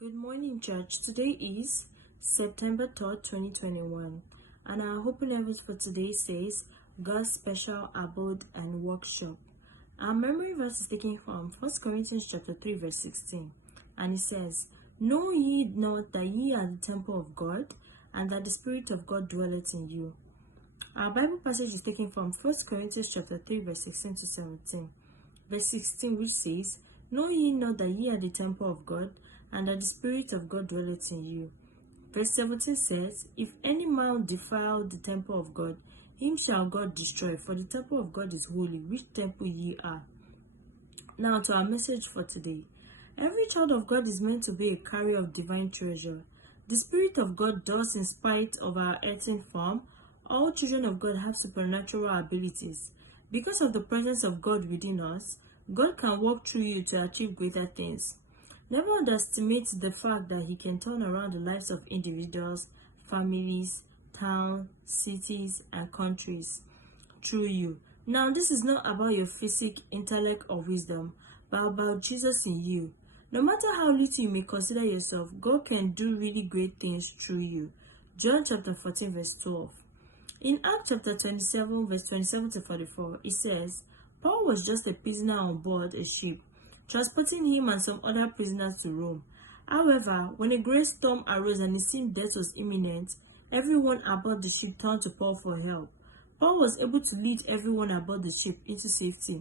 Good morning, church. Today is September 3rd, 2021, and our open heavens for today says God's special abode and workshop. Our memory verse is taken from 1 Corinthians chapter 3, verse 16, and it says, Know ye not that ye are the temple of God, and that the Spirit of God dwelleth in you? Our Bible passage is taken from 1 Corinthians chapter 3, verse 16 to 17. Verse 16, which says, Know ye not that ye are the temple of God, and that the Spirit of God dwelleth in you? Verse 17 says, If any man defile the temple of God, him shall God destroy, for the temple of God is holy, which temple ye are. Now to our message for today. Every child of God is meant to be a carrier of divine treasure. The Spirit of God does, in spite of our earthly form. All children of God have supernatural abilities. Because of the presence of God within us, God can work through you to achieve greater things. Never underestimate the fact that He can turn around the lives of individuals, families, towns, cities, and countries through you. Now, this is not about your physical, intellect, or wisdom, but about Jesus in you. No matter how little you may consider yourself, God can do really great things through you. John chapter 14, verse 12. In Acts chapter 27, verse 27 to 44, it says, Paul was just a prisoner on board a ship, transporting him and some other prisoners to Rome. However, when a great storm arose and it seemed death was imminent, everyone aboard the ship turned to Paul for help. Paul was able to lead everyone aboard the ship into safety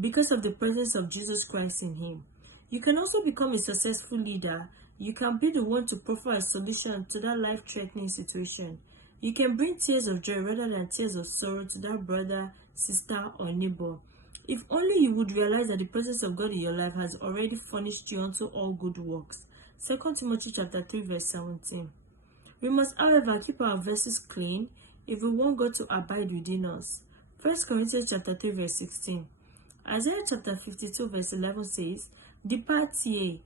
because of the presence of Jesus Christ in him. You can also become a successful leader. You can be the one to proffer a solution to that life-threatening situation. You can bring tears of joy rather than tears of sorrow to that brother, sister, or neighbor. If only you would realize that the presence of God in your life has already furnished you unto all good works. 2 Timothy chapter 3, verse 17. We must, however, keep our verses clean if we want God to abide within us. 1 Corinthians chapter 3, verse 16. Isaiah chapter 52, verse 11 says, Depart ye,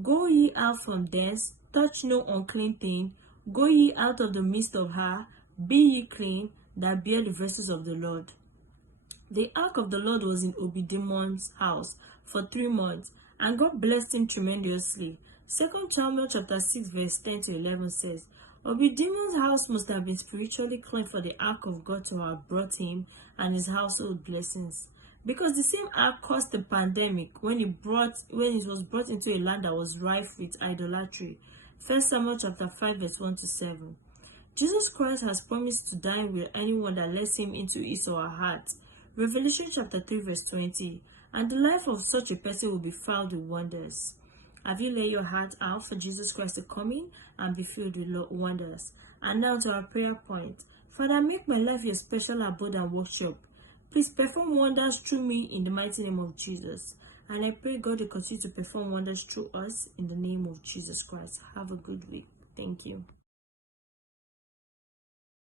go ye out from thence, touch no unclean thing, go ye out of the midst of her, be ye clean, that bear the verses of the Lord. The ark of the Lord was in Obed-Edom's house for 3 months, and God blessed him tremendously. 2 Samuel chapter 6, verse 10 to 11 says, Obed-Edom's house must have been spiritually clean for the ark of God to have brought him and his household blessings. Because the same ark caused the pandemic when it was brought into a land that was rife with idolatry. 1 Samuel chapter 5, verse 1 to 7. Jesus Christ has promised to dine with anyone that lets him into his or her heart. Revelation chapter 3, verse 20. And the life of such a person will be filled with wonders. Have you laid your heart out for Jesus Christ to come in and be filled with wonders? And now to our prayer point. Father, make my life your special abode and workshop. Please perform wonders through me in the mighty name of Jesus. And I pray God will continue to perform wonders through us in the name of Jesus Christ. Have a good week. Thank you.